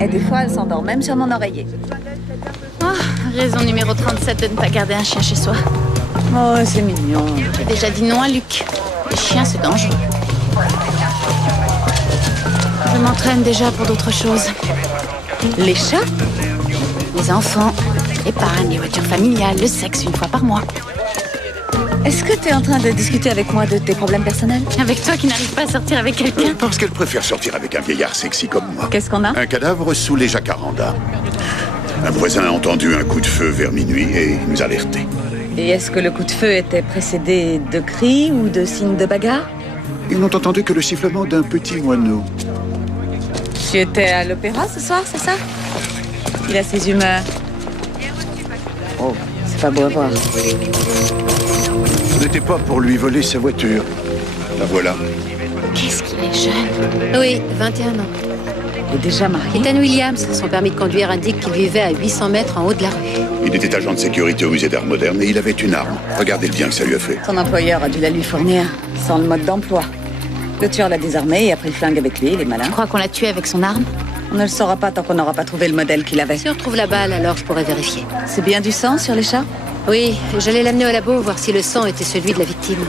Et des fois, elle s'endort même sur mon oreiller. Oh, raison numéro 37 de ne pas garder un chien chez soi. Oh, c'est mignon. J'ai déjà dit non à Luc. Les chiens, c'est dangereux. Je m'entraîne déjà pour d'autres choses. Les chats? Les enfants, l'épargne, les voitures familiales, le sexe une fois par mois. Est-ce que tu es en train de discuter avec moi de tes problèmes personnels? Avec toi qui n'arrive pas à sortir avec quelqu'un? Parce qu'elle préfère sortir avec un vieillard sexy comme moi. Qu'est-ce qu'on a? Un cadavre sous les jacarandas. Un voisin a entendu un coup de feu vers minuit et nous a alertés. Et est-ce que le coup de feu était précédé de cris ou de signes de bagarre? Ils n'ont entendu que le sifflement d'un petit moineau. Tu étais à l'opéra ce soir, c'est ça? Il a ses humeurs. Oh, c'est pas beau à voir. Ce n'était pas pour lui voler sa voiture. La voilà. Qu'est-ce qu'il est jeune. Oui, 21 ans. Il est déjà marié. Ethan Williams, son permis de conduire indique qu'il vivait à 800 mètres en haut de la rue. Il était agent de sécurité au musée d'art moderne et il avait une arme. Regardez le bien que ça lui a fait. Son employeur a dû la lui fournir, sans le mode d'emploi. Le tueur l'a désarmé et a pris le flingue avec lui, il est malin. Tu crois qu'on l'a tué avec son arme? On ne le saura pas tant qu'on n'aura pas trouvé le modèle qu'il avait. Si on retrouve la balle, alors je pourrais vérifier. C'est bien du sang sur les chats? Oui, j'allais l'amener au labo, voir si le sang était celui de la victime.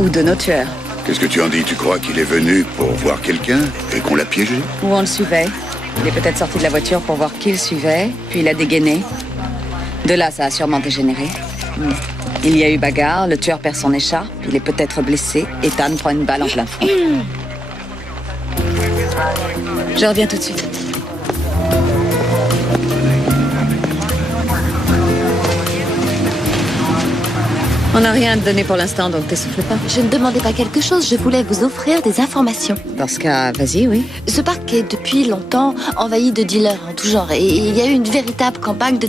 Ou de nos tueurs? Qu'est-ce que tu en dis? Tu crois qu'il est venu pour voir quelqu'un et qu'on l'a piégé? Ou on le suivait? Il est peut-être sorti de la voiture pour voir qui le suivait, puis il a dégainé. De là, ça a sûrement dégénéré. Il y a eu bagarre, le tueur perd son écharpe, il est peut-être blessé, Ethan prend une balle en plein front. Je reviens tout de suite. On n'a rien à te donner pour l'instant, donc t'essouffle pas. Je ne demandais pas quelque chose, je voulais vous offrir des informations. Dans ce cas, vas-y, oui. Ce parc est depuis longtemps envahi de dealers en tout genre. Et il y a eu une véritable campagne de...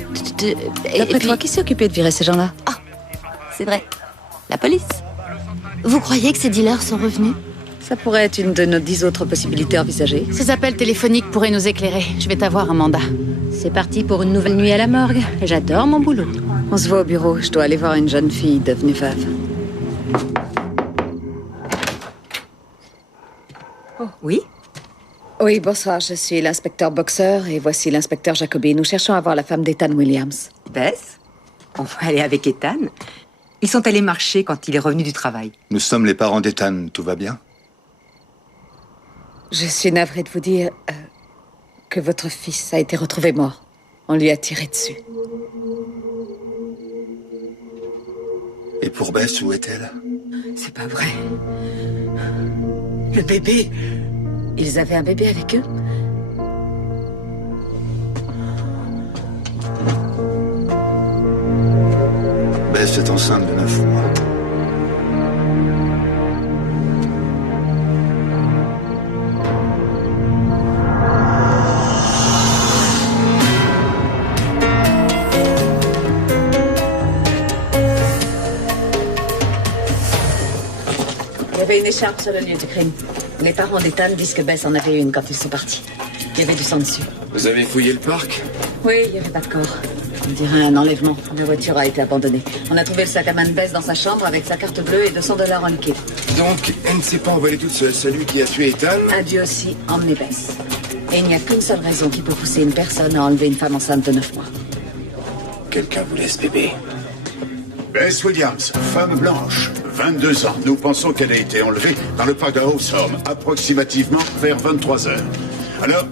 D'après toi, qui s'est occupé de virer ces gens-là? Ah, c'est vrai. La police. Vous croyez que ces dealers sont revenus? Ça pourrait être une de nos 10 autres possibilités envisagées. Ces appels téléphoniques pourraient nous éclairer. Je vais t'avoir un mandat. C'est parti pour une nouvelle nuit à la morgue. J'adore mon boulot. On se voit au bureau, je dois aller voir une jeune fille devenue veuve. Oh, oui? Oui, bonsoir, je suis l'inspecteur Boxer et voici l'inspecteur Jacobi. Nous cherchons à voir la femme d'Ethan Williams. Bess? On va aller avec Ethan. Ils sont allés marcher quand il est revenu du travail. Nous sommes les parents d'Ethan, tout va bien? Je suis navrée de vous dire que votre fils a été retrouvé mort. On lui a tiré dessus. Et pour Bess, où est-elle? C'est pas vrai. Le bébé. Ils avaient un bébé avec eux? Bess est enceinte de 9 mois. Il y avait une écharpe sur le lieu du crime. Les parents d'Ethan disent que Bess en avait une quand ils sont partis. Il y avait du sang dessus. Vous avez fouillé le parc? Oui, il n'y avait pas de corps. On dirait un enlèvement. La voiture a été abandonnée. On a trouvé le sac à main de Bess dans sa chambre avec sa carte bleue et $200 en liquide. Donc, elle ne s'est pas envolée toute seule. Celui qui a tué Ethan? A dû aussi emmener Bess. Et il n'y a qu'une seule raison qui peut pousser une personne à enlever une femme enceinte de 9 mois. Quelqu'un voulait ce bébé. Bess Williams, femme blanche, 22 ans. Nous pensons qu'elle a été enlevée dans le parc de Hawthorne, approximativement vers 23 heures. Alors,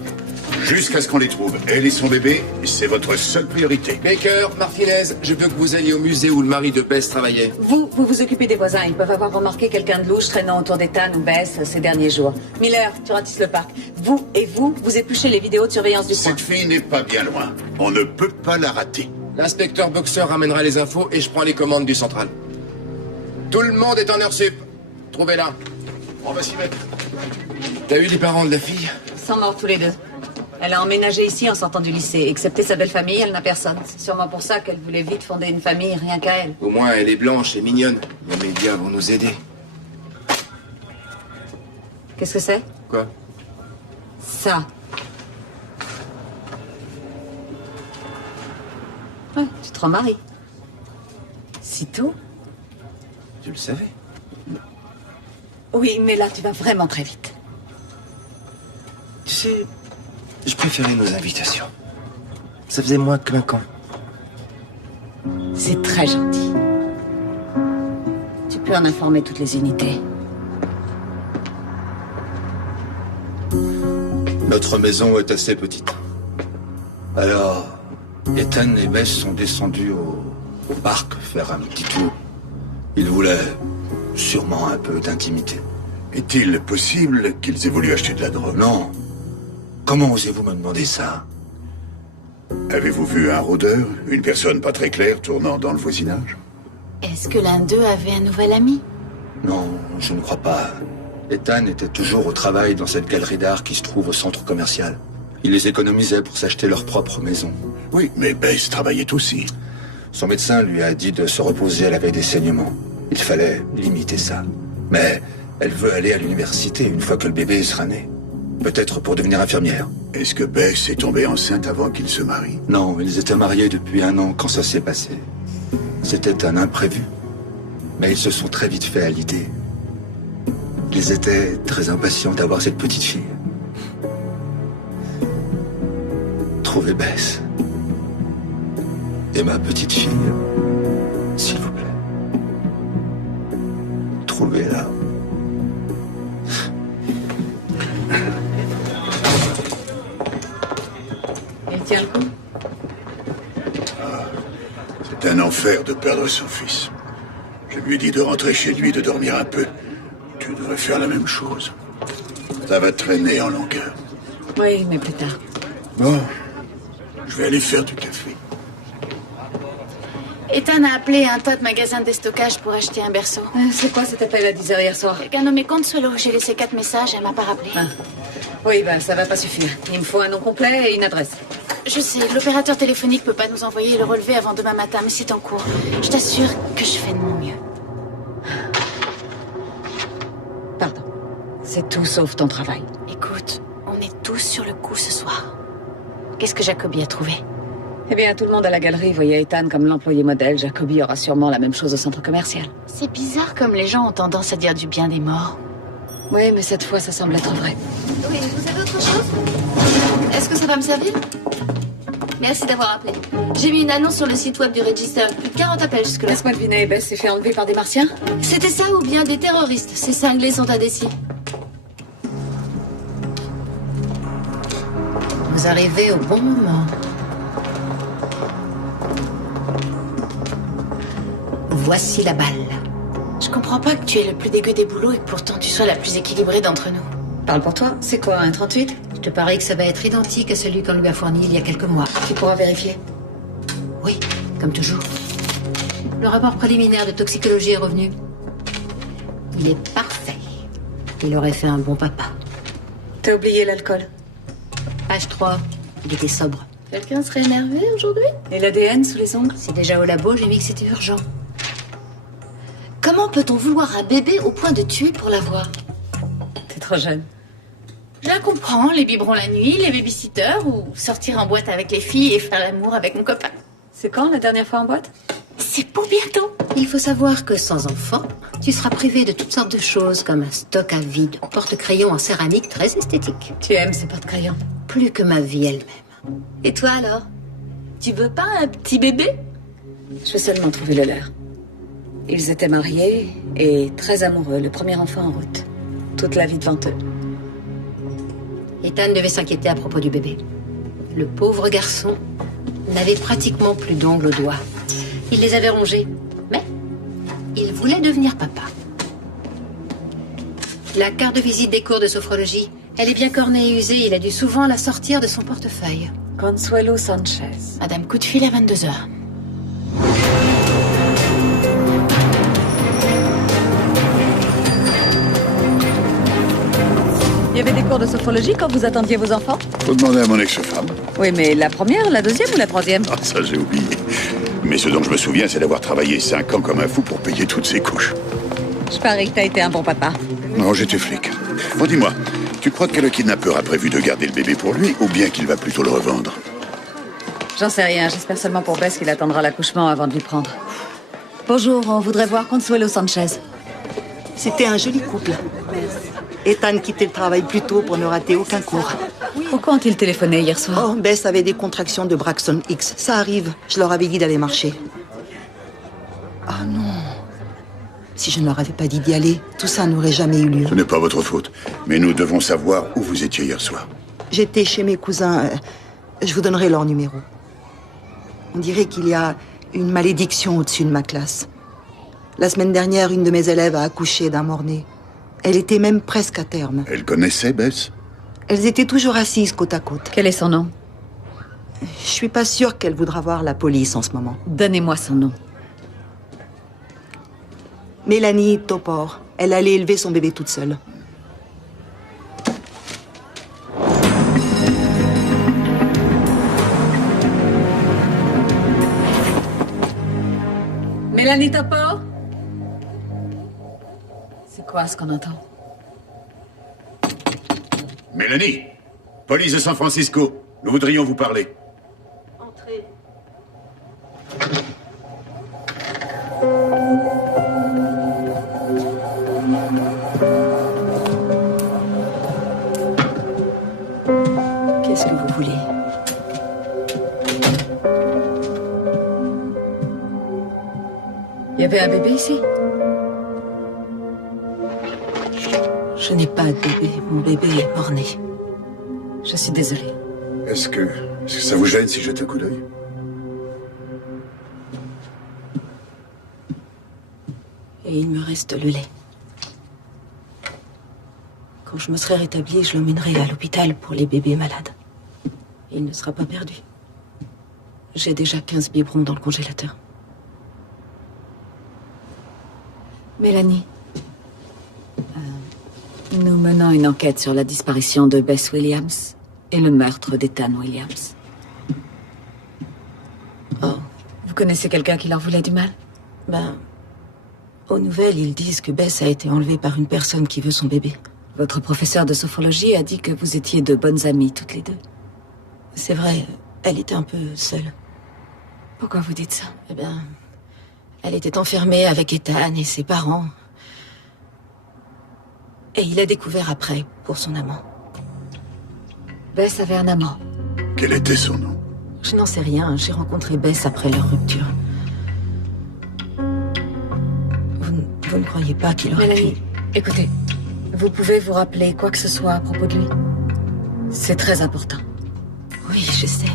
jusqu'à ce qu'on les trouve, elle et son bébé, c'est votre seule priorité. Baker, Martinez, je veux que vous alliez au musée où le mari de Bess travaillait. Vous vous occupez des voisins. Ils peuvent avoir remarqué quelqu'un de louche traînant autour d'Ethan ou Bess ces derniers jours. Miller, tu ratisses le parc. Vous épluchez les vidéos de surveillance du coin. Cette fille n'est pas bien loin. On ne peut pas la rater. L'inspecteur Boxer ramènera les infos et je prends les commandes du central. Tout le monde est en heure sup. Trouvez-la. On va s'y mettre. T'as eu les parents de la fille? Ils sont morts tous les deux. Elle a emménagé ici en sortant du lycée. Excepté sa belle famille, elle n'a personne. C'est sûrement pour ça qu'elle voulait vite fonder une famille, rien qu'à elle. Au moins, elle est blanche et mignonne. Les médias vont nous aider. Qu'est-ce que c'est? Quoi? Ça. Ouais, tu te remaries. Si tôt? Tu le savais? Oui, mais là, tu vas vraiment très vite. Tu sais, Je préférais nos invitations. Ça faisait moins clinquant. C'est très gentil. Tu peux en informer toutes les unités. Notre maison est assez petite. Alors, Ethan et Bess sont descendus au parc faire un petit tour. Ils voulaient sûrement un peu d'intimité. Est-il possible qu'ils aient voulu acheter de la drogue? Non. Comment osez-vous me demander ça? Avez-vous vu un rôdeur, une personne pas très claire tournant dans le voisinage? Est-ce que l'un d'eux avait un nouvel ami? Non, je ne crois pas. Ethan était toujours au travail dans cette galerie d'art qui se trouve au centre commercial. Il les économisait pour s'acheter leur propre maison. Oui, mais Bess travaillait aussi. Son médecin lui a dit de se reposer à la veille des saignements. Il fallait limiter ça. Mais elle veut aller à l'université une fois que le bébé sera né. Peut-être pour devenir infirmière. Est-ce que Bess est tombée enceinte avant qu'ils se marient? Non, ils étaient mariés depuis 1 an quand ça s'est passé. C'était un imprévu. Mais ils se sont très vite fait à l'idée. Ils étaient très impatients d'avoir cette petite fille. Trouvez Bess. Et ma petite fille, s'il vous plaît. Trouvez-la. Il tient le coup? C'est un enfer de perdre son fils. Je lui ai dit de rentrer chez lui et de dormir un peu. Tu devrais faire la même chose. Ça va traîner en longueur. Oui, mais plus tard. Bon, je vais aller faire du café. Ethan a appelé un tas de magasins de déstockage pour acheter un berceau. C'est quoi cet appel à 10h hier soir? Quelqu'un nommé Consuelo. J'ai laissé 4 messages, elle m'a pas rappelé. Ah. Oui, ça va pas suffire. Il me faut un nom complet et une adresse. Je sais, l'opérateur téléphonique peut pas nous envoyer le relevé avant demain matin, mais c'est en cours. Je t'assure que je fais de mon mieux. Pardon. C'est tout sauf ton travail. Écoute, on est tous sur le coup ce soir. Qu'est-ce que Jacobi a trouvé? Eh bien, tout le monde à la galerie voyait Ethan comme l'employé modèle. Jacobi aura sûrement la même chose au centre commercial. C'est bizarre comme les gens ont tendance à dire du bien des morts. Oui, mais cette fois, ça semble être vrai. Oui, vous avez autre chose? Est-ce que ça va me servir? Merci d'avoir appelé. J'ai mis une annonce sur le site web du Register. Plus de 40 appels jusque-là. Laisse-moi deviner, Bess s'est fait enlever par des martiens? C'était ça ou bien des terroristes. Ces cinglés sont indécis. Vous arrivez au bon moment. Voici la balle. Je comprends pas que tu es le plus dégueu des boulots et que pourtant tu sois la plus équilibrée d'entre nous. Parle pour toi. C'est quoi, un 38? Je te parie que ça va être identique à celui qu'on lui a fourni il y a quelques mois. Tu pourras vérifier. Oui, comme toujours. Le rapport préliminaire de toxicologie est revenu. Il est parfait. Il aurait fait un bon papa. T'as oublié l'alcool. Page 3. Il était sobre. Quelqu'un serait énervé aujourd'hui? Et l'ADN sous les ongles? C'est déjà au labo, j'ai mis que c'était urgent. Comment peut-on vouloir un bébé au point de tuer pour l'avoir? T'es trop jeune. Je la comprends, les biberons la nuit, les babysitters, ou sortir en boîte avec les filles et faire l'amour avec mon copain. C'est quand la dernière fois en boîte? C'est pour bientôt. Il faut savoir que sans enfant, tu seras privé de toutes sortes de choses comme un stock à vide, porte-crayon en céramique très esthétique. Tu aimes ces porte-crayons? Plus que ma vie elle-même. Et toi alors? Tu veux pas un petit bébé? Je vais seulement trouver le leur. Ils étaient mariés et très amoureux, le premier enfant en route. Toute la vie devant eux. Ethan devait s'inquiéter à propos du bébé. Le pauvre garçon n'avait pratiquement plus d'ongles aux doigts. Il les avait rongés, mais il voulait devenir papa. La carte de visite des cours de sophrologie, elle est bien cornée et usée. Il a dû souvent la sortir de son portefeuille. Consuelo Sanchez. Madame, coup de fil à 22h. Il y avait des cours de sophrologie quand vous attendiez vos enfants? Faut demander à mon ex-femme. Oui, mais la première, la deuxième ou la troisième? Ah, ça, j'ai oublié. Mais ce dont je me souviens, c'est d'avoir travaillé 5 ans comme un fou pour payer toutes ces couches. Je parie que t'as été un bon papa. Non, j'étais flic. Bon, dis-moi, tu crois que le kidnappeur a prévu de garder le bébé pour lui ou bien qu'il va plutôt le revendre? J'en sais rien, j'espère seulement pour Bess qu'il attendra l'accouchement avant de lui prendre. Bonjour, on voudrait voir Consuelo Sanchez. C'était un joli couple. Ethan quittait le travail plus tôt pour ne rater aucun cours. Pourquoi ont-ils téléphoné hier soir? Oh, Bess avait des contractions de Braxton X. Ça arrive. Je leur avais dit d'aller marcher. Ah non. Si je ne leur avais pas dit d'y aller, tout ça n'aurait jamais eu lieu. Ce n'est pas votre faute. Mais nous devons savoir où vous étiez hier soir. J'étais chez mes cousins. Je vous donnerai leur numéro. On dirait qu'il y a une malédiction au-dessus de ma classe. La semaine dernière, une de mes élèves a accouché d'un mort-né. Elle était même presque à terme. Elle connaissait Bess? Elles étaient toujours assises côte à côte. Quel est son nom? Je suis pas sûre qu'elle voudra voir la police en ce moment. Donnez-moi son nom. Mélanie Topor. Elle allait élever son bébé toute seule. Mélanie Topor? C'est quoi ce qu'on entend? Mélanie, police de San Francisco. Nous voudrions vous parler. Entrez. Qu'est-ce que vous voulez? Il y avait un bébé ici? Je n'ai pas de bébé. Mon bébé est mort-né. Je suis désolée. Est-ce que ça vous gêne si je jette un coup d'œil? Et il me reste le lait. Quand je me serai rétablie, je l'emmènerai à l'hôpital pour les bébés malades. Il ne sera pas perdu. J'ai déjà 15 biberons dans le congélateur. Mélanie, nous menons une enquête sur la disparition de Bess Williams et le meurtre d'Ethan Williams. Oh. Vous connaissez quelqu'un qui leur voulait du mal? Ben, aux nouvelles, ils disent que Bess a été enlevée par une personne qui veut son bébé. Votre professeur de sophrologie a dit que vous étiez de bonnes amies toutes les deux. C'est vrai, elle était un peu seule. Pourquoi vous dites ça? Eh bien, elle était enfermée avec Ethan et ses parents. Et il a découvert après, pour son amant. Bess avait un amant. Quel était son nom? Je n'en sais rien, j'ai rencontré Bess après leur rupture. Vous ne croyez pas qu'il aurait Mélanie, pu... écoutez, vous pouvez vous rappeler quoi que ce soit à propos de lui? C'est très important. Oui, je sais.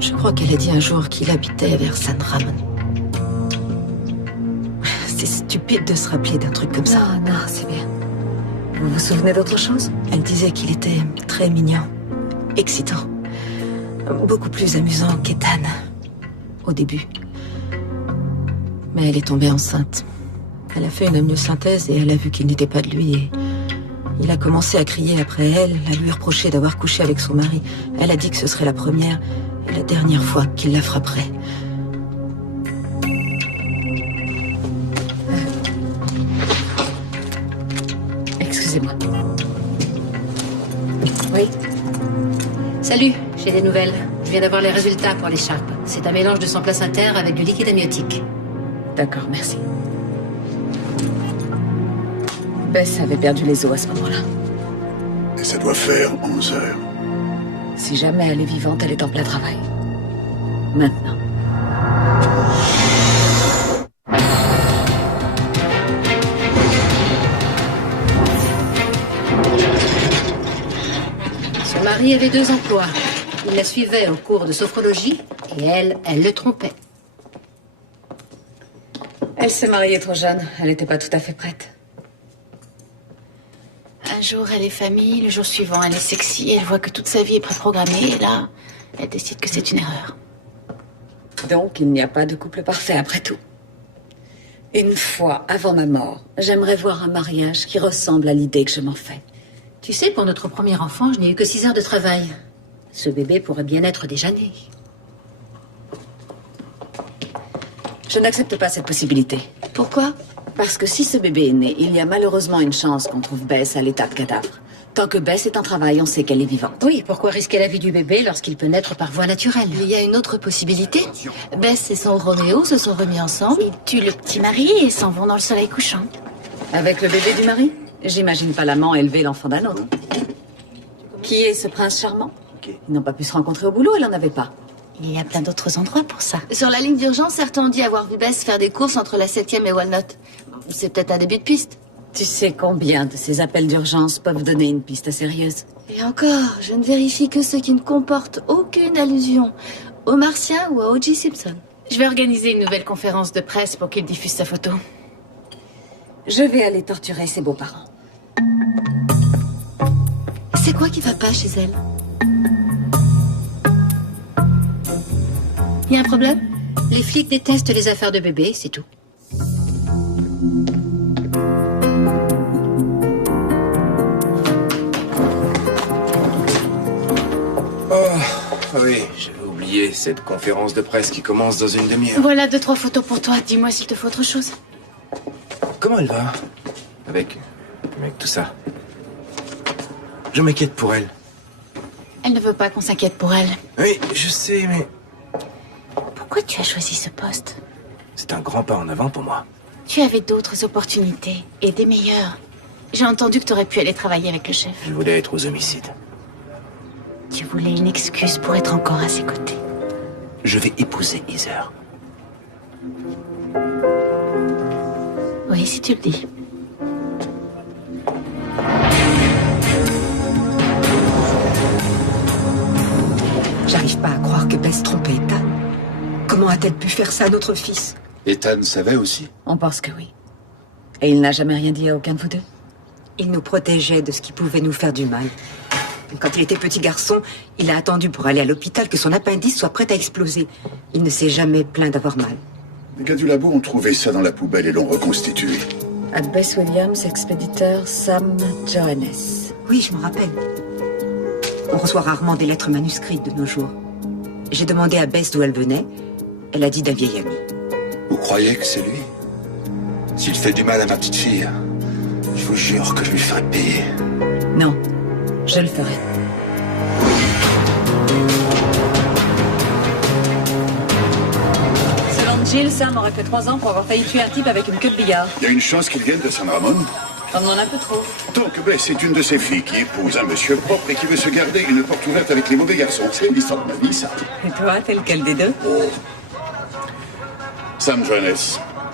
Je crois qu'elle a dit un jour qu'il habitait vers San Ramon. C'est stupide de se rappeler d'un truc comme ça. Non, non, c'est bien. Vous vous souvenez d'autre chose? Elle disait qu'il était très mignon, excitant, beaucoup plus amusant qu'Ethan, au début. Mais elle est tombée enceinte. Elle a fait une amniosynthèse et elle a vu qu'il n'était pas de lui et il a commencé à crier après elle, à lui reprocher d'avoir couché avec son mari. Elle a dit que ce serait la première et la dernière fois qu'il la frapperait. Excusez-moi. Oui? Salut, j'ai des nouvelles. Je viens d'avoir les résultats pour l'écharpe. C'est un mélange de sang placentaire avec du liquide amniotique. D'accord, merci. Bess avait perdu les os à ce moment-là. Et ça doit faire 11 heures. Si jamais elle est vivante, elle est en plein travail. Maintenant. Son mari avait 2 emplois. Il la suivait au cours de sophrologie et elle le trompait. Elle s'est mariée trop jeune. Elle n'était pas tout à fait prête. Un jour, elle est famille, le jour suivant, elle est sexy, elle voit que toute sa vie est préprogrammée, et là, elle décide que c'est une erreur. Donc, il n'y a pas de couple parfait après tout. Une fois avant ma mort, j'aimerais voir un mariage qui ressemble à l'idée que je m'en fais. Tu sais, pour notre premier enfant, je n'ai eu que 6 heures de travail. Ce bébé pourrait bien être déjà né. Je n'accepte pas cette possibilité. Pourquoi? Parce que si ce bébé est né, il y a malheureusement une chance qu'on trouve Bess à l'état de cadavre. Tant que Bess est en travail, on sait qu'elle est vivante. Oui, pourquoi risquer la vie du bébé lorsqu'il peut naître par voie naturelle? Il y a une autre possibilité. Bess et son Roméo se sont remis ensemble, ils tuent le petit mari et s'en vont dans le soleil couchant. Avec le bébé du mari? J'imagine pas l'amant élever l'enfant d'un autre. Qui est ce prince charmant? Ils n'ont pas pu se rencontrer au boulot, elle en avait pas. Il y a plein d'autres endroits pour ça. Sur la ligne d'urgence, certains ont dit avoir vu Bess faire des courses entre la 7e et Walnut. C'est peut-être un début de piste. Tu sais combien de ces appels d'urgence peuvent donner une piste sérieuse? Et encore, je ne vérifie que ceux qui ne comportent aucune allusion aux Martiens ou à O.J. Simpson. Je vais organiser une nouvelle conférence de presse pour qu'il diffuse sa photo. Je vais aller torturer ses beaux-parents. C'est quoi qui va pas chez elle? Y a un problème? Les flics détestent les affaires de bébés, c'est tout. Oh, oui, j'avais oublié cette conférence de presse qui commence dans une demi-heure. Voilà 2-3 photos pour toi. Dis-moi s'il te faut autre chose. Comment elle va? Avec tout ça. Je m'inquiète pour elle. Elle ne veut pas qu'on s'inquiète pour elle. Oui, je sais, mais Pourquoi tu as choisi ce poste? c'est un grand pas en avant pour moi. Tu avais d'autres opportunités, et des meilleures. J'ai entendu que tu aurais pu aller travailler avec le chef. Je voulais être aux homicides. Tu voulais une excuse pour être encore à ses côtés. Je vais épouser Heather. Oui, si tu le dis. J'arrive pas à croire que Bess trompait Ethan. Comment a-t-elle pu faire ça à notre fils? Ethan savait aussi. On pense que oui. Et il n'a jamais rien dit à aucun de vous deux? Il nous protégeait de ce qui pouvait nous faire du mal. Quand il était petit garçon, il a attendu pour aller à l'hôpital que son appendice soit prêt à exploser. Il ne s'est jamais plaint d'avoir mal. Les gars du labo ont trouvé ça dans la poubelle et l'ont reconstitué. À Bess Williams, expéditeur Sam Johannes. Oui, je me rappelle. On reçoit rarement des lettres manuscrites de nos jours. J'ai demandé à Bess d'où elle venait. Elle a dit d'un vieil ami. Vous croyez que c'est lui? S'il fait du mal à ma petite fille, je vous jure que je lui ferai payer. Non, je le ferai. Selon Jill, Sam aurait fait 3 ans pour avoir failli tuer un type avec une queue de billard. Il y a une chance qu'il vienne de San Ramon. On en a un peu trop. Donc, Bess est une de ces filles qui épouse un monsieur propre et qui veut se garder une porte ouverte avec les mauvais garçons. C'est l'histoire de ma vie, ça. Et toi, t'es lequel des deux? Sam Johannes,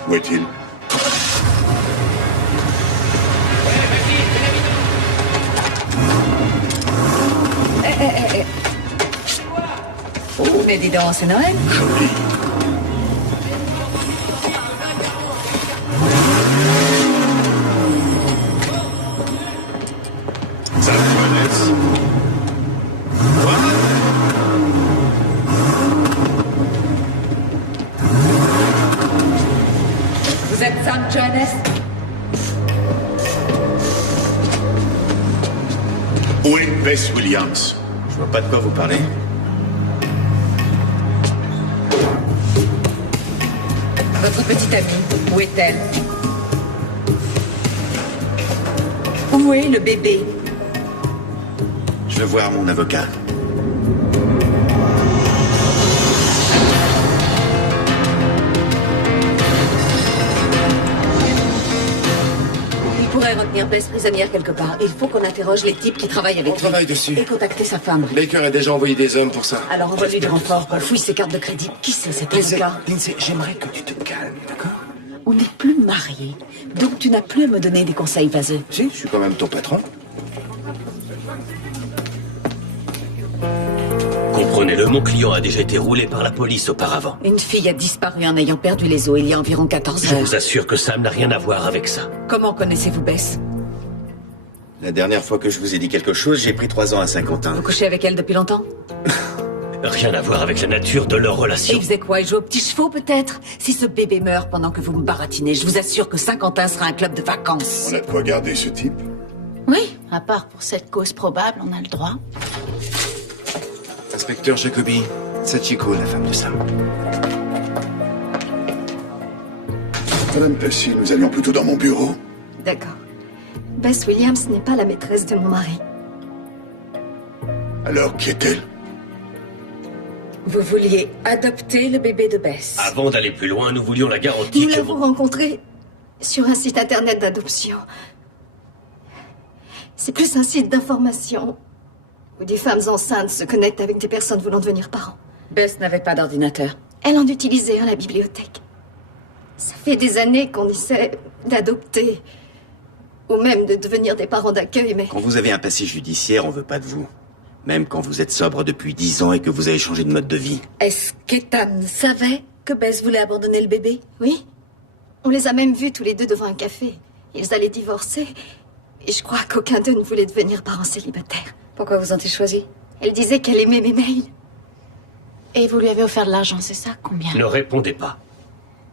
où est-il? Oh, mais dis donc, c'est Noël. Joli. Sam Johannes. Quoi? Vous êtes Sam Johannes? Où est Bess Williams? Je vois pas de quoi vous parlez. Votre petite amie, où est-elle? Où est le bébé? Je veux voir mon avocat. Il pourrait retenir Bess prisonnière quelque part. Il faut qu'on interroge les types qui travaillent avec On lui. travaille dessus. Et contacter sa femme. Baker a déjà envoyé des hommes pour ça. Alors envoie-lui du renfort. On fouille ses cartes de crédit. Qui c'est cet Lindsay, avocat? Lindsay, j'aimerais que tu te calmes, d'accord? On n'est plus mariés. Donc tu n'as plus à me donner des conseils vaseux. Si, je suis quand même ton patron. Comprenez-le, mon client a déjà été roulé par la police auparavant. Une fille a disparu en ayant perdu les os il y a environ 14 Je heures. vous assure que Sam n'a rien à voir avec ça. Comment connaissez-vous Bess? La dernière fois que je vous ai dit quelque chose, j'ai pris 3 ans à Saint-Quentin. Vous couchez avec elle depuis longtemps? Rien à voir avec la nature de leur Et relation. il faisait quoi? Il jouait aux petits chevaux peut-être? Si ce bébé meurt pendant que vous me baratinez, je vous assure que Saint-Quentin sera un club de vacances. On a de quoi garder ce type? Oui, à part pour cette cause probable, on a le droit. Inspecteur Jacobi, Sachiko, la femme de Sam. Madame Passy, nous allions plutôt dans mon bureau. D'accord. Bess Williams n'est pas la maîtresse de mon mari. Alors, qui est-elle? Vous vouliez adopter le bébé de Bess. Avant d'aller plus loin, nous voulions la garantie Nous que... l'avons rencontrée sur un site internet d'adoption. C'est plus un site d'information. où des femmes enceintes se connectent avec des personnes voulant devenir parents. Bess n'avait pas d'ordinateur. Elle en utilisait un à la bibliothèque. Ça fait des années qu'on essaie d'adopter, ou même de devenir des parents d'accueil, mais... Quand vous avez un passé judiciaire, on veut pas de vous. Même quand vous êtes sobre depuis 10 ans et que vous avez changé de mode de vie. Est-ce qu'Ethan savait que Bess voulait abandonner le bébé? Oui. On les a même vus tous les deux devant un café. Ils allaient divorcer. Et je crois qu'aucun d'eux ne voulait devenir parent célibataire. Pourquoi vous ont-ils choisi? Elle disait qu'elle aimait mes mails. Et vous lui avez offert de l'argent, c'est ça? Combien? Ne répondez pas.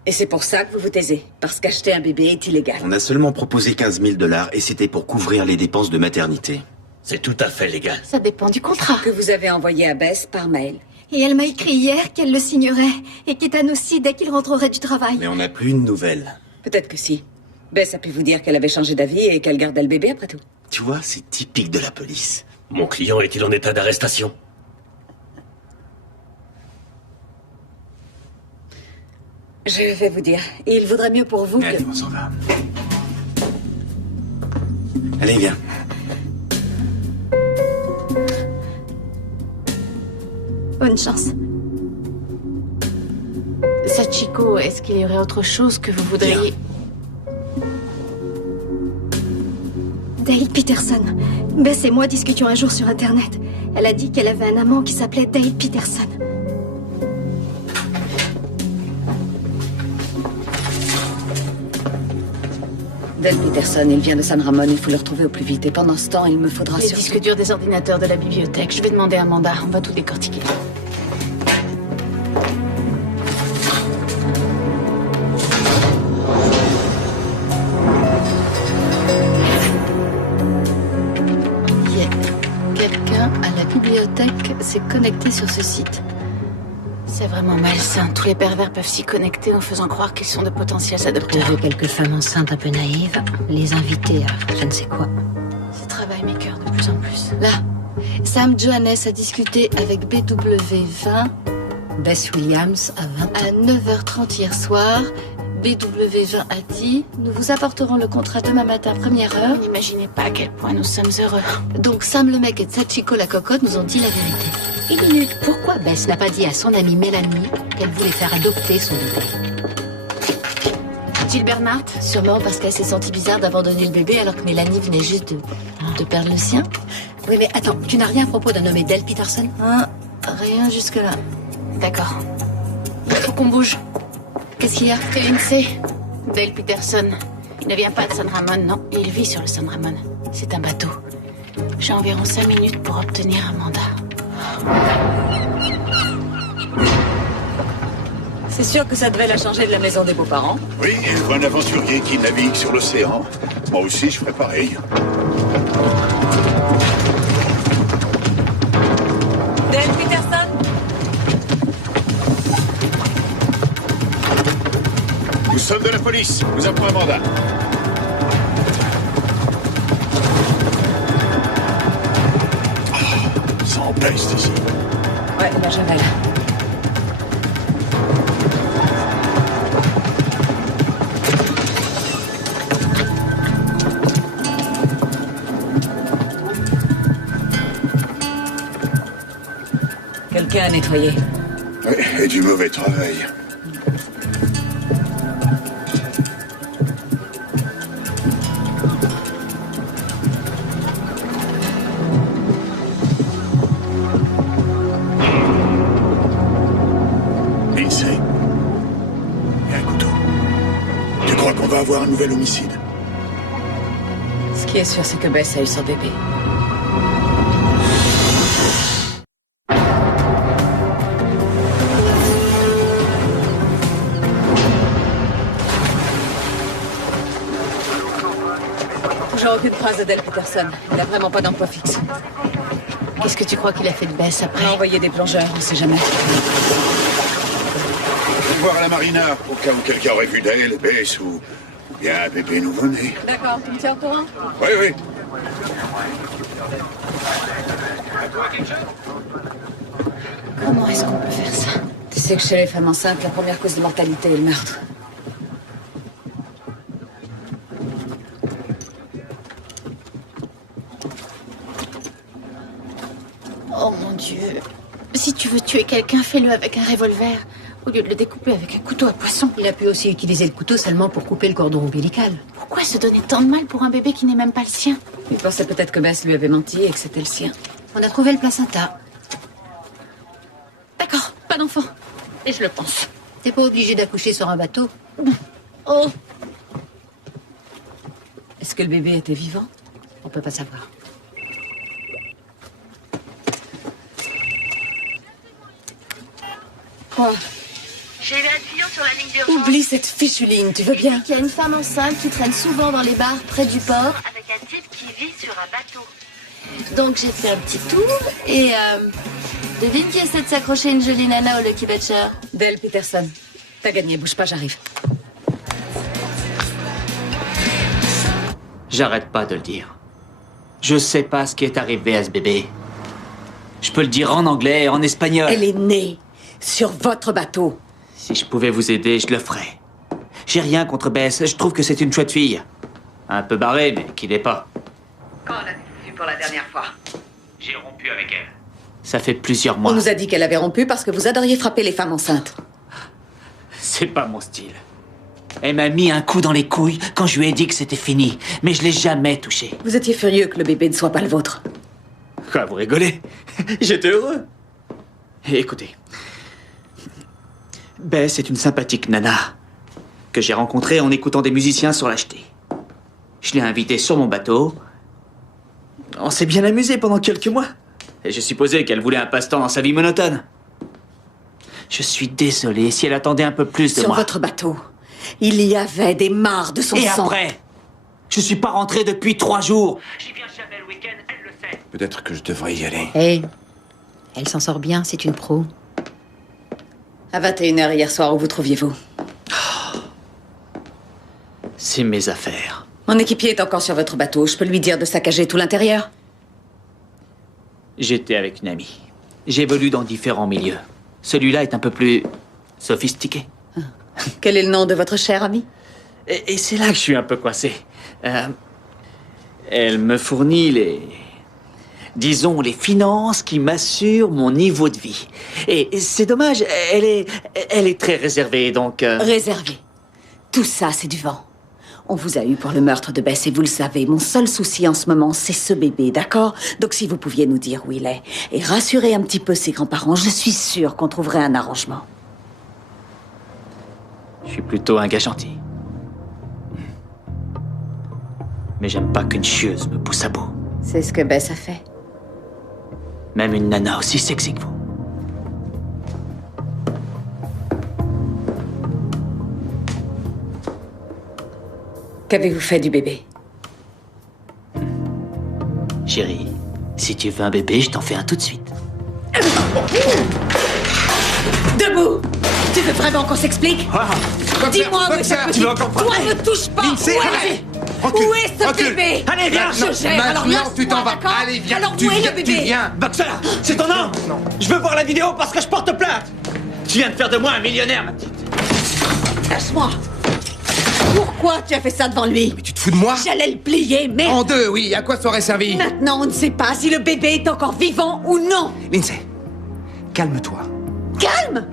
Et c'est pour ça que vous vous taisez. Parce qu'acheter un bébé est illégal. On a seulement proposé 15 000 $ et c'était pour couvrir les dépenses de maternité. C'est tout à fait légal. Ça dépend du contrat. Que vous avez envoyé à Bess par mail. Et elle m'a écrit hier qu'elle le signerait. Et qu'Ethan aussi, dès qu'il rentrerait du travail. Mais on n'a plus une nouvelle. Peut-être que si. Bess a pu vous dire qu'elle avait changé d'avis et qu'elle gardait le bébé après tout. Tu vois, c'est typique de la police. Mon client est-il en état d'arrestation? Je vais vous dire. Il vaudrait mieux pour vous Allez, on s'en va. Allez, viens. Bonne chance. Sachiko, est-ce qu'il y aurait autre chose que vous voudriez... Dale Peterson. Bess et moi discutions un jour sur Internet. Elle a dit qu'elle avait un amant qui s'appelait Dale Peterson. Dale Peterson, il vient de San Ramon, il faut le retrouver au plus vite. Et pendant ce temps, il me faudra Les disques durs des ordinateurs de la bibliothèque. Je vais demander à Amanda, on va tout décortiquer. Quelqu'un à la bibliothèque s'est connecté sur ce site. C'est vraiment malsain. Tous les pervers peuvent s'y connecter en faisant croire qu'ils sont de potentiels adopteurs. Trouver quelques femmes enceintes un peu naïves, les inviter à je ne sais quoi. Ça travaille mes cœurs de plus en plus. Là, Sam Johannes a discuté avec BW20 Bess Williams à 20 ans. à 9h30 hier soir. BW20 a dit « Nous vous apporterons le contrat demain matin, première heure. » Vous n'imaginez pas à quel point nous sommes heureux. Donc Sam le mec et Sachiko la cocotte nous ont dit la vérité. Une minute, pourquoi Bess n'a pas dit à son amie Mélanie qu'elle voulait faire adopter son bébé? Jill Bernhardt, sûrement parce qu'elle s'est sentie bizarre d'abandonner le bébé alors que Mélanie venait juste de perdre le sien. Oui, mais attends, tu n'as rien à propos d'un nommé Dale Peterson? Rien jusque-là. D'accord. Il faut qu'on bouge. Qu'est-ce qu'il y a? TNC. Dale Peterson. Il ne vient pas de San Ramon, non. Il vit sur le San Ramon. C'est un bateau. J'ai environ 5 minutes pour obtenir un mandat. C'est sûr que ça devait la changer de la maison des beaux-parents. Oui, je vois un aventurier qui navigue sur l'océan. Moi aussi, je ferais pareil. Dale Peterson? Nous sommes de la police. Nous avons un mandat. Ça empeste ici. Ouais, la javel. Quelqu'un a nettoyé. Oui, et du mauvais travail. Lindsay, il y a un couteau. Tu crois qu'on va avoir un nouvel homicide? Ce qui est sûr, c'est que Bess a eu son bébé. Toujours aucune trace de Dale Peterson. Il n'a vraiment pas d'emploi fixe. Qu'est-ce que tu crois qu'il a fait de Bess après? On a envoyé des plongeurs, on sait jamais. Je vais voir à la marina, au cas où quelqu'un aurait vu Dale, Bess ou bien un bébé nouveau-né. D'accord, tu me tiens au courant? Oui, oui. Comment est-ce qu'on peut faire ça? Tu sais que chez les femmes enceintes, la première cause de mortalité est le meurtre. Oh mon Dieu. Si tu veux tuer quelqu'un, fais-le avec un revolver, au lieu de le découper avec un couteau à poisson. Il a pu aussi utiliser le couteau seulement pour couper le cordon ombilical. Pourquoi se donner tant de mal pour un bébé qui n'est même pas le sien? Il pensait peut-être que Bess lui avait menti et que c'était le sien. On a trouvé le placenta. D'accord, pas d'enfant. Et je le pense. T'es pas obligé d'accoucher sur un bateau. Oh. Est-ce que le bébé était vivant? On peut pas savoir. Quoi? J'ai eu un tuyau sur la ligne d'urgence. Oublie cette fichue ligne, tu veux bien? Il y a une femme enceinte qui traîne souvent dans les bars près du port avec un type qui vit sur un bateau. Donc j'ai fait un petit tour et devine qui essaie de s'accrocher une jolie nana au Lucky Butcher. Dale Peterson. T'as gagné, bouge pas, j'arrive. J'arrête pas de le dire. Je sais pas ce qui est arrivé à ce bébé. Je peux le dire en anglais et en espagnol. Elle est née sur votre bateau. Si je pouvais vous aider, je le ferais. J'ai rien contre Bess, je trouve que c'est une chouette fille. Un peu barrée, mais qui l'est pas. Quand l'as-tu vue pour la dernière fois? J'ai rompu avec elle. Ça fait plusieurs mois. On nous a dit qu'elle avait rompu parce que vous adoriez frapper les femmes enceintes. C'est pas mon style. Elle m'a mis un coup dans les couilles quand je lui ai dit que c'était fini, mais je l'ai jamais touché. Vous étiez furieux que le bébé ne soit pas le vôtre. Quoi, vous rigolez? J'étais heureux. Et écoutez, Bess est une sympathique nana que j'ai rencontrée en écoutant des musiciens sur l'Acheté. Je l'ai invitée sur mon bateau. On s'est bien amusé pendant quelques mois. Et je supposais qu'elle voulait un passe-temps dans sa vie monotone. Je suis désolé si elle attendait un peu plus de moi. Sur votre bateau, il y avait des mares de son sang. Et après, je suis pas rentré depuis 3 jours. J'y viens jamais le week-end, elle le sait. Peut-être que je devrais y aller. Hé, elle s'en sort bien, c'est une pro. À 21h hier soir, où vous trouviez-vous? C'est mes affaires. Mon équipier est encore sur votre bateau. Je peux lui dire de saccager tout l'intérieur? J'étais avec une amie. J'évolue dans différents milieux. Celui-là est un peu plus sophistiqué. Quel est le nom de votre chère amie? Et c'est là que je suis un peu coincé. Elle me fournit disons, les finances qui m'assurent mon niveau de vie. Et c'est dommage, elle est très réservée, donc... Réservée. Tout ça, c'est du vent. On vous a eu pour le meurtre de Bess et vous le savez. Mon seul souci en ce moment, c'est ce bébé, d'accord? Donc si vous pouviez nous dire où il est et rassurer un petit peu ses grands-parents, je suis sûre qu'on trouverait un arrangement. Je suis plutôt un gars gentil. Mais j'aime pas qu'une chieuse me pousse à bout. C'est ce que Bess a fait. Même une nana aussi sexy que vous. Qu'avez-vous fait du bébé? Chérie, si tu veux un bébé, je t'en fais un tout de suite. Debout! Tu veux vraiment qu'on s'explique? Dis-moi où est ce petit... Toi, ne touche pas! Où est ce bébé? Allez, viens! Je gère, alors Maintenant, tu t'en vas. d'accord? Allez, viens. Alors Tu où est viens, le bébé? tu viens. Boxer, c'est ton nom? Non. Je veux voir la vidéo parce que je porte plainte. Tu viens de faire de moi un millionnaire, ma petite. Lâche-moi! Pourquoi tu as fait ça devant lui? Mais tu te fous de moi? J'allais le plier, mais... En deux, oui. À quoi ça aurait servi? Maintenant, on ne sait pas si le bébé est encore vivant ou non. Lindsay, calme-toi. Calme!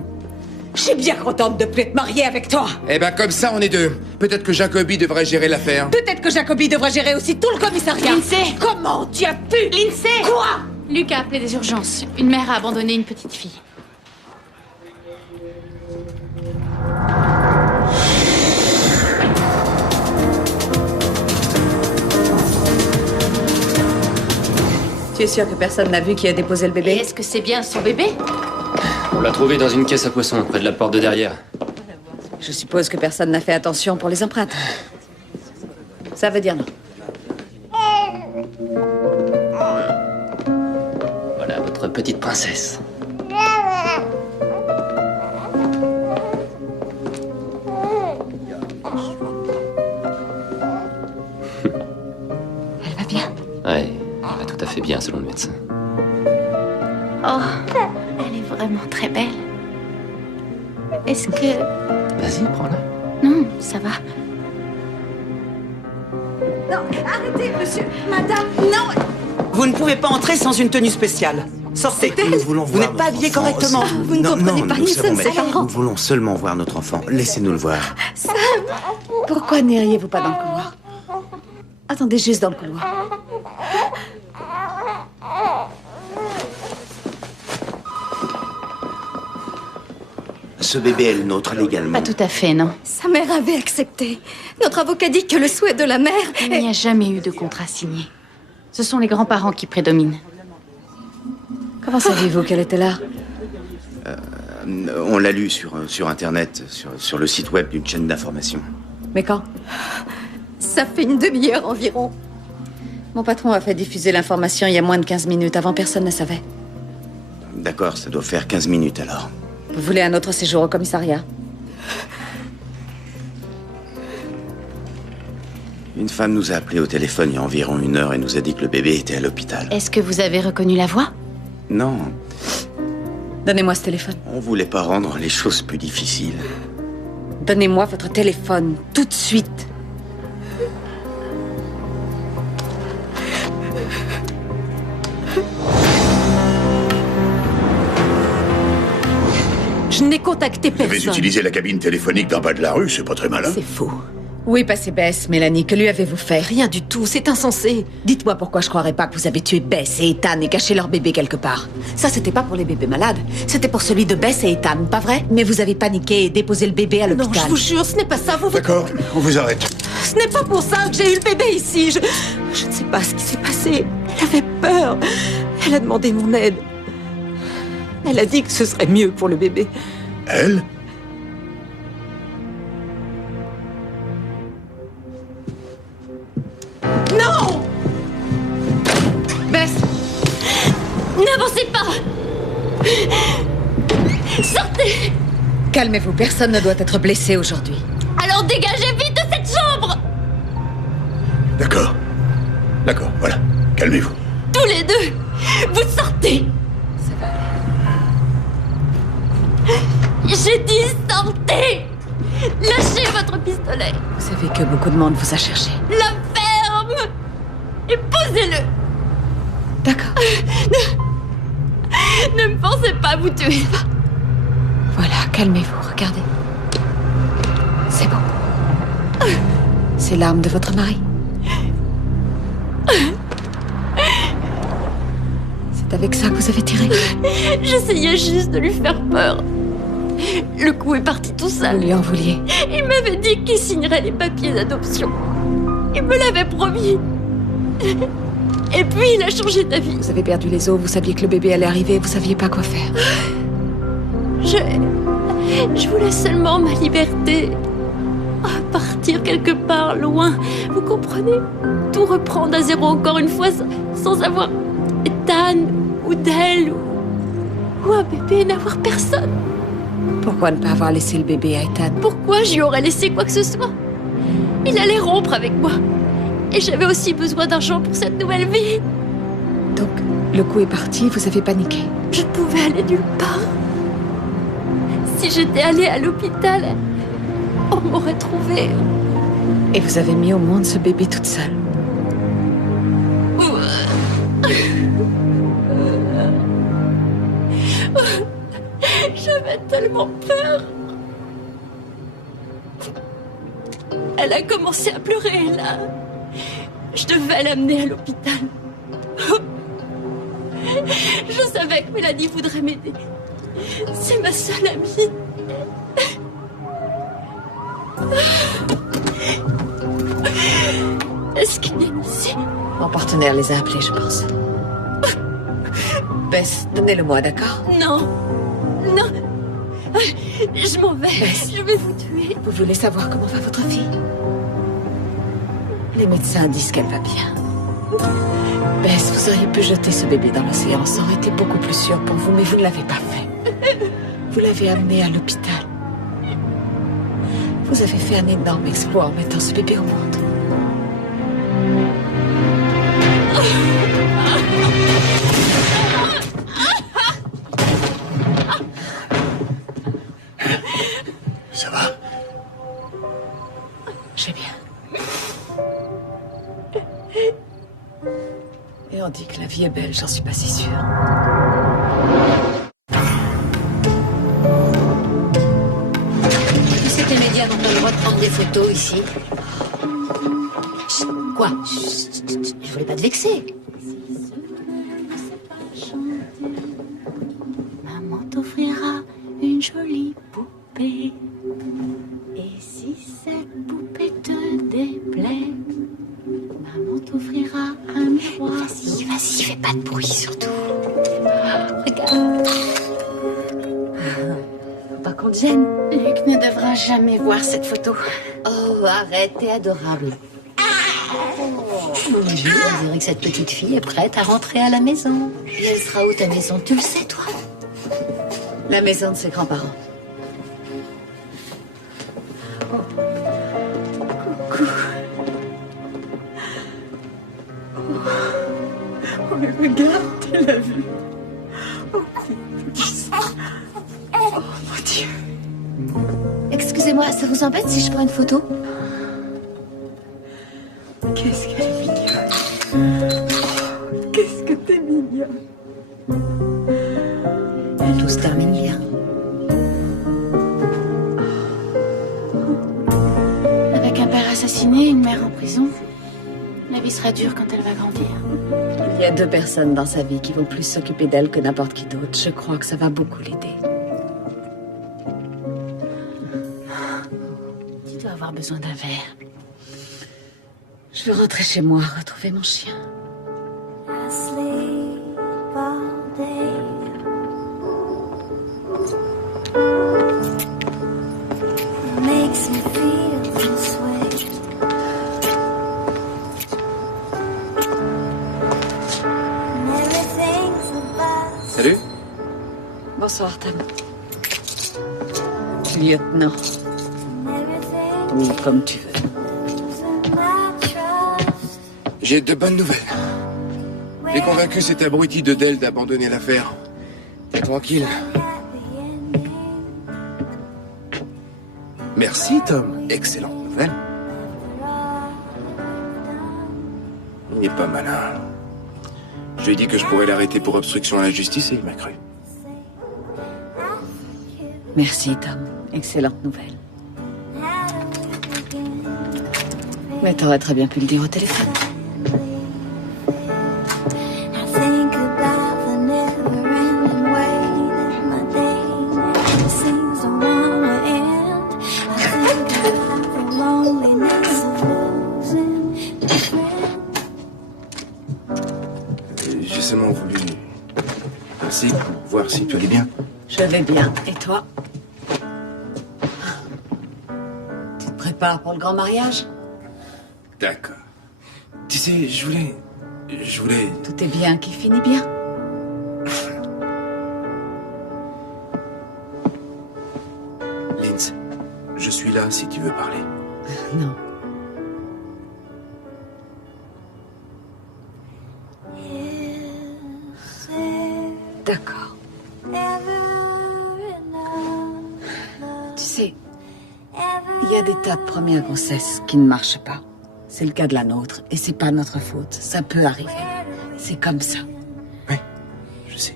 J'ai bien contente de plus être mariée avec toi. Eh ben, comme ça, on est deux. Peut-être que Jacobi devrait gérer l'affaire. Peut-être que Jacobi devrait gérer aussi tout le commissariat. Lindsay! Comment tu as pu? Lindsay! Quoi? Luc a appelé des urgences. Une mère a abandonné une petite fille. Tu es sûr que personne n'a vu qui a déposé le bébé? Est-ce que c'est bien son bébé? On l'a trouvé dans une caisse à poissons, près de la porte de derrière. Je suppose que personne n'a fait attention pour les empreintes. Ça veut dire non. Voilà votre petite princesse. Elle va bien? Ouais, elle va tout à fait bien selon le médecin. Oh, elle est vraiment très belle. Est-ce que... Vas-y, prends-la. Non, ça va. Non, arrêtez, monsieur, madame, non! Vous ne pouvez pas entrer sans une tenue spéciale. Sortez. Nous voulons Vous voir n'êtes pas notre habillé enfant. correctement. Vous ne comprenez pas, nous nous serons sommes maîtres. ses parents. Nous voulons seulement voir notre enfant. Laissez-nous le voir. Sam! Pourquoi n'iriez-vous pas dans le couloir? Attendez juste dans le couloir. Ce bébé est le nôtre légalement. Pas tout à fait, non. Sa mère avait accepté. Notre avocat dit que le souhait de la mère Il n'y a jamais eu de contrat signé. Ce sont les grands-parents qui prédominent. Comment saviez-vous qu'elle était là? On l'a lu sur Internet, sur le site web d'une chaîne d'information. Mais quand? Ça fait une demi-heure environ. Mon patron a fait diffuser l'information il y a moins de 15 minutes. Avant, personne ne savait. D'accord, ça doit faire 15 minutes alors. Vous voulez un autre séjour au commissariat? Une femme nous a appelé au téléphone il y a environ 1 heure et nous a dit que le bébé était à l'hôpital. Est-ce que vous avez reconnu la voix? Non, Donnez-moi ce téléphone. on voulait pas rendre les choses plus difficiles. Donnez-moi votre téléphone, tout de suite. Je n'ai contacté Vous avez personne. utilisé la cabine téléphonique d'en bas de la rue, c'est pas très malin. C'est faux. Où est passé Bess, Mélanie? Que lui avez-vous fait? Rien du tout, c'est insensé. Dites-moi pourquoi je croirais pas que vous avez tué Bess et Ethan et caché leur bébé quelque part. Ça, c'était pas pour les bébés malades. C'était pour celui de Bess et Ethan, pas vrai? Mais vous avez paniqué et déposé le bébé à Non, l'hôpital. je vous jure, ce n'est pas ça. D'accord, on vous arrête. Ce n'est pas pour ça que j'ai eu le bébé ici. Je ne sais pas ce qui s'est passé. Elle avait peur. Elle a demandé mon aide. Elle a dit que ce serait mieux pour le bébé. Elle? Non! Bess! N'avancez pas! Sortez! Calmez-vous, personne ne doit être blessé aujourd'hui. Alors dégagez vite de cette chambre! D'accord. D'accord, voilà. Calmez-vous. Tous les deux! Vous sortez! J'ai dit sortez! Lâchez votre pistolet! Vous savez que beaucoup de monde vous a cherché. La ferme! Et posez-le! D'accord. Ne me pensez pas vous tuer! Voilà, calmez-vous, regardez. C'est bon. C'est l'arme de votre mari. C'est avec ça que vous avez tiré? J'essayais juste de lui faire peur. Le coup est parti tout seul. Vous lui en vouliez? Il m'avait dit qu'il signerait les papiers d'adoption. Il me l'avait promis. Et puis il a changé d'avis. Vous avez perdu les os, vous saviez que le bébé allait arriver, vous saviez pas quoi faire. Je voulais seulement ma liberté. Partir quelque part loin. Vous comprenez? Tout reprendre à zéro encore une fois sans avoir Ethan ou Dell ou un bébé, n'avoir personne. Pourquoi ne pas avoir laissé le bébé à Ethan? Pourquoi j'y aurais laissé quoi que ce soit? Il allait rompre avec moi. Et j'avais aussi besoin d'argent pour cette nouvelle vie. Donc, le coup est parti, vous avez paniqué. Je pouvais aller nulle part. Si j'étais allée à l'hôpital, on m'aurait trouvée. Et vous avez mis au monde ce bébé toute seule. J'avais tellement peur. Elle a commencé à pleurer, là. Je devais l'amener à l'hôpital. Je savais que Mélanie voudrait m'aider. C'est ma seule amie. Est-ce qu'il est ici? Mon partenaire les a appelés, je pense. Bess, donnez-le-moi, d'accord? Non. Non. Je m'en vais. Bess, je vais vous tuer. Vous voulez savoir comment va votre fille? Les médecins disent qu'elle va bien. Bess, vous auriez pu jeter ce bébé dans l'océan. Ça aurait été beaucoup plus sûr pour vous, mais vous ne l'avez pas fait. Vous l'avez amené à l'hôpital. Vous avez fait un énorme exploit en mettant ce bébé au monde. Ça va? Je vais bien. Et on dit que la vie est belle, j'en suis pas si sûre. Tu sais que les médias n'ont pas le droit de prendre des photos ici. Chut, quoi? Chut, je voulais pas te vexer. Maman t'offrira une jolie poupée. Et si cette poupée te déplaît, maman t'offrira un miroir. Vas-y, vas-y, fais pas de bruit surtout. Regarde. Faut pas qu'on te gêne. Luc ne devra jamais voir cette photo. Oh, arrête, t'es adorable. Mon Dieu, on dirait que cette petite fille est prête à rentrer à la maison. Et elle sera où ta maison? Tu le sais, toi? La maison de ses grands-parents. Coucou. Oh, mais regarde, tu l'as vu. Oh, mon Dieu. Excusez-moi, ça vous embête si je prends une photo? Qu'est-ce qu'elle est mignonne. Qu'est-ce que t'es mignonne. Tout se termine bien. Avec un père assassiné et une mère en prison, la vie sera dure quand elle va grandir. Il y a 2 personnes dans sa vie qui vont plus s'occuper d'elle que n'importe qui d'autre. Je crois que ça va beaucoup l'aider. Tu dois avoir besoin d'un verre. Je veux rentrer chez moi, retrouver mon chien. Salut. Bonsoir, Tam. Lieutenant. Ou comme tu veux. J'ai de bonnes nouvelles. J'ai convaincu cet abruti de Dell d'abandonner l'affaire. T'es tranquille. Merci, Tom. Excellente nouvelle. Il n'est pas malin. Je lui ai dit que je pourrais l'arrêter pour obstruction à la justice et il m'a cru. Merci, Tom. Excellente nouvelle. Mais t'aurais très bien pu le dire au téléphone. J'ai seulement voulu passer pour voir si tu allais bien. Je vais bien. Et toi? Tu te prépares pour le grand mariage? D'accord. Tu sais, je voulais... Tout est bien qui finit bien. Linz, je suis là si tu veux parler. Non. D'accord. Tu sais, il y a des tas de premières grossesses qui ne marchent pas. C'est le cas de la nôtre, et c'est pas notre faute. Ça peut arriver. C'est comme ça. Oui, je sais.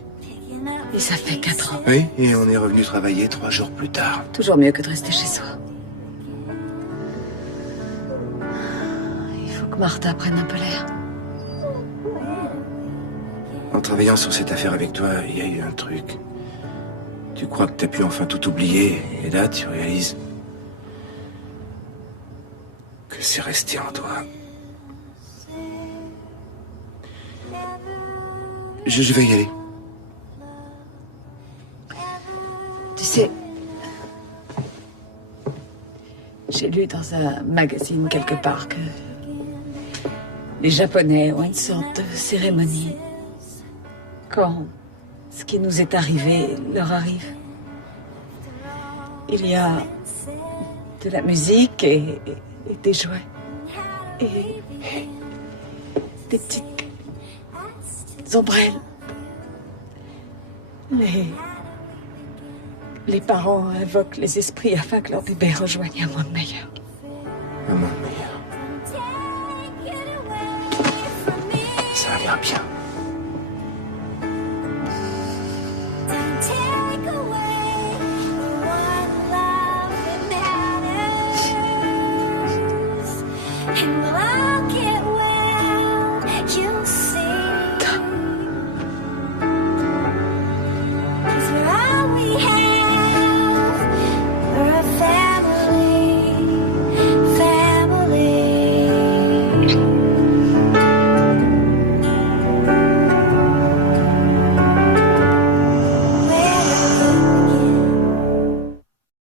Et ça fait 4 ans. Oui, et on est revenu travailler 3 jours plus tard. Toujours mieux que de rester chez soi. Il faut que Martha prenne un peu l'air. En travaillant sur cette affaire avec toi, il y a eu un truc. Tu crois que t'as pu enfin tout oublier, et là, tu réalises que c'est resté en toi. Je vais y aller. Tu sais, j'ai lu dans un magazine quelque part que les Japonais ont une sorte de cérémonie quand ce qui nous est arrivé leur arrive. Il y a de la musique et des jouets et des petites ombrelles. Les parents invoquent les esprits afin que leur bébé rejoigne un monde meilleur. Un monde meilleur. Ça a l'air bien. in the